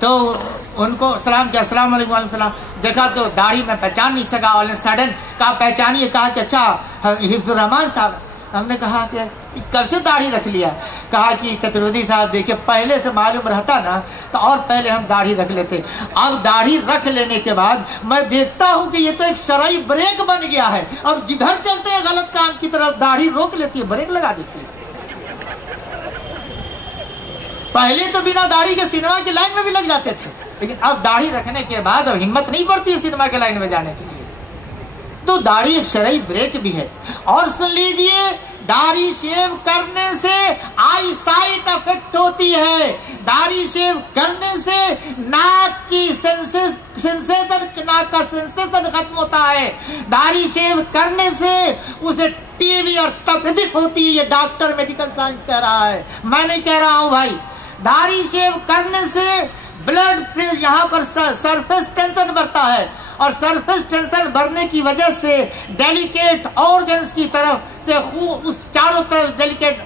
تو ان کو سلام کیا، السلام علیکم وعلیکم السلام. دیکھا تو داڑھی میں پہچان نہیں سکا. آل سڈن کہا پہچانیے. کہا کہ اچھا حفظ الرحمان صاحب. ہم نے کہا کہ کب سے داڑھی رکھ لیا؟ کہا کہ چترویدی صاحب دیکھیے پہلے سے معلوم رہتا نا تو اور پہلے ہم داڑھی رکھ لیتے. اب داڑھی رکھ لینے کے بعد میں دیکھتا ہوں کہ یہ تو ایک شرعی بریک بن گیا ہے. اب جدھر چلتے ہیں غلط کام کی طرف داڑھی روک لیتی ہے، بریک لگا دیتی ہے. پہلے تو بنا داڑھی کے سینما کی لائن میں بھی لگ جاتے تھے، لیکن اب داڑھی رکھنے کے بعد اب ہمت نہیں پڑتی ہے سینما کے لائن میں جانے کے لیے. تو داڑھی ایک شرعی بریک بھی ہے. اور سن لیجئے، داڑھی شیو کرنے سے آئی سائٹ افیکٹ ہوتی ہے. داڑھی شیو کرنے سے ناک کی سینسیشن، ناک کا سینسیشن ختم ہوتا ہے. داڑھی شیو کرنے سے اسے ٹی وی اور تفدیق ہوتی ہے. یہ ڈاکٹر میڈیکل سائنس کہہ رہا ہے، میں نہیں کہہ رہا ہوں بھائی. داڑھی شیو کرنے سے بلڈ یہاں پر سرفیس ٹینشن بڑھتا ہے، اور سرفیس ٹینشن بڑھنے کی وجہ سے ڈیلیکیٹ آرگنز کی طرف سے خون، اس چاروں طرف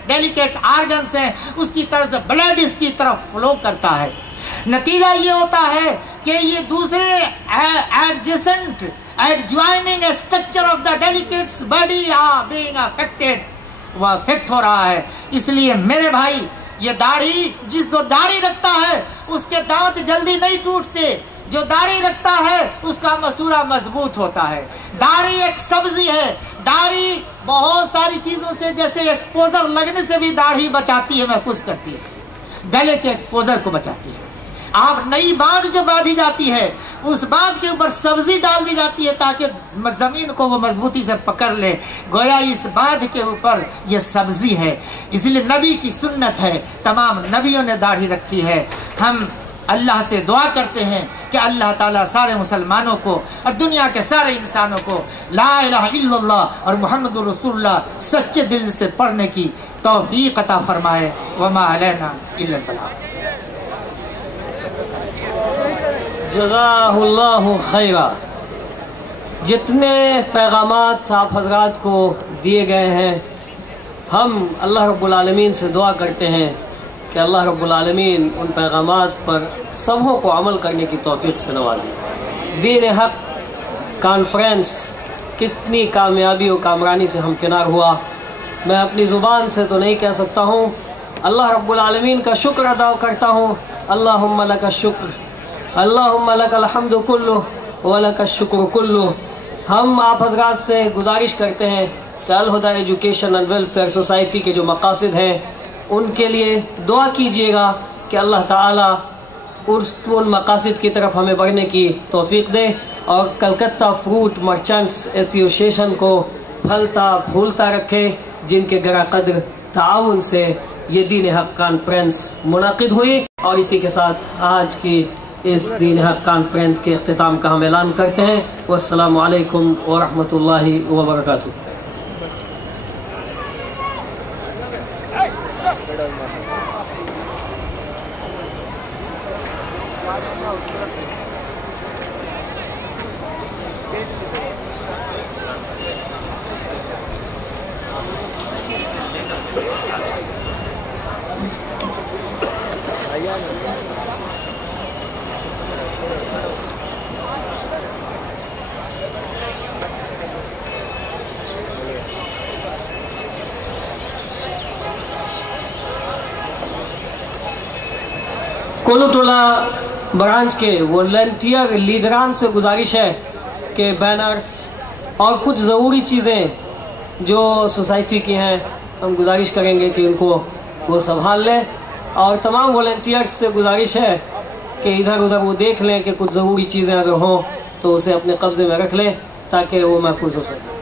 ڈیلیکیٹ آرگنز ہیں، اس کی طرف سے بلڈ اس کی طرف فلو کرتا ہے. نتیجہ یہ ہوتا ہے کہ یہ دوسرے adjacent adjoining structure of the delicate's body are being affected، وہ افیکٹ ہو رہا ہے. اس لیے میرے بھائی، یہ داڑھی، جس کو داڑھی رکھتا ہے اس کے دانت جلدی نہیں ٹوٹتے. جو داڑھی رکھتا ہے اس کا مسورہ مضبوط ہوتا ہے. داڑھی ایک سبزی ہے. داڑھی بہت ساری چیزوں سے، جیسے ایکسپوزر لگنے سے بھی داڑھی بچاتی ہے، محفوظ کرتی ہے. گلے کے ایکسپوزر کو بچاتی ہے. آپ نئی باندھ جو باندھی جاتی ہے اس باندھ کے اوپر سبزی ڈال دی جاتی ہے تاکہ زمین کو وہ مضبوطی سے پکڑ لے. گویا اس باندھ کے اوپر یہ سبزی ہے. اس لیے نبی کی سنت ہے، تمام نبیوں نے داڑھی رکھی ہے. ہم اللہ سے دعا کرتے ہیں کہ اللہ تعالیٰ سارے مسلمانوں کو اور دنیا کے سارے انسانوں کو لا الہ الا اللہ اور محمد رسول اللہ سچے دل سے پڑھنے کی توفیق عطا فرمائے. وما علینا الا البلاغ. جزاہ اللہ خیرہ. جتنے پیغامات آپ حضرات کو دیے گئے ہیں، ہم اللہ رب العالمین سے دعا کرتے ہیں کہ اللہ رب العالمین ان پیغامات پر سبوں کو عمل کرنے کی توفیق سے نوازے. دین حق کانفرنس کتنی کامیابی و کامرانی سے ہمکنار ہوا، میں اپنی زبان سے تو نہیں کہہ سکتا ہوں. اللہ رب العالمین کا شکر ادا کرتا ہوں. اللہم لک الشکر، اللہم لک الحمد کلہ ولک الشکر کلہ. ہم آپ حضرات سے گزارش کرتے ہیں کہ ul Huda education and welfare society کے جو مقاصد ہیں ان کے لیے دعا کیجیے گا کہ اللہ تعالیٰ ان مقاصد کی طرف ہمیں بڑھنے کی توفیق دے، اور کلکتہ فروٹ مرچنٹس ایسوسیشن کو پھلتا پھولتا رکھے، جن کے گرا قدر تعاون سے یہ دین حق کانفرنس منعقد ہوئی. اور اسی کے ساتھ آج کی اس دین حق کانفرنس کے اختتام کا ہم اعلان کرتے ہیں. والسلام علیکم ورحمۃ اللہ وبرکاتہ. کولو ٹولہ برانچ کے والنٹیئر لیڈران سے گزارش ہے کہ بینرز اور کچھ ضروری چیزیں جو سوسائٹی کی ہیں ہم گزارش کریں گے کہ ان کو وہ سنبھال لیں، اور تمام والنٹیئرز سے گزارش ہے کہ ادھر ادھر وہ دیکھ لیں کہ کچھ ضروری چیزیں اگر ہوں تو اسے اپنے قبضے میں رکھ لیں تاکہ وہ محفوظ ہو سکے.